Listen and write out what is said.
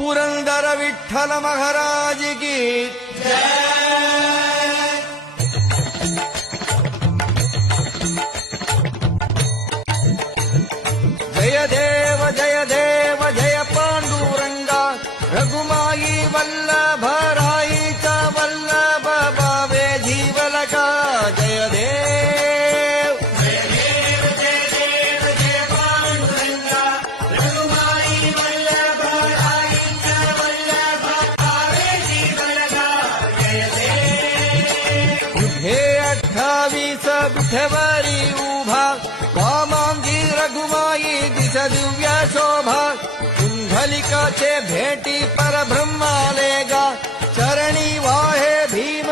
पुरंदर विठ्ठल महाराज की जय देव जय पांडुरंगा रघुमाई वल्लभ राईचा वल्लभ बावे जीवलका जय देव जय पांडुरंगा रघुमाई वल्लभ राईचा वल्लभ भावे जीवलगा जय देव हे 28 विठेवरी उभा वामांगी रघुमाई दिस दिव्य शोभा कुंडलिकाचे भेटी परब्रह्माले गा चरणी वाहे भीम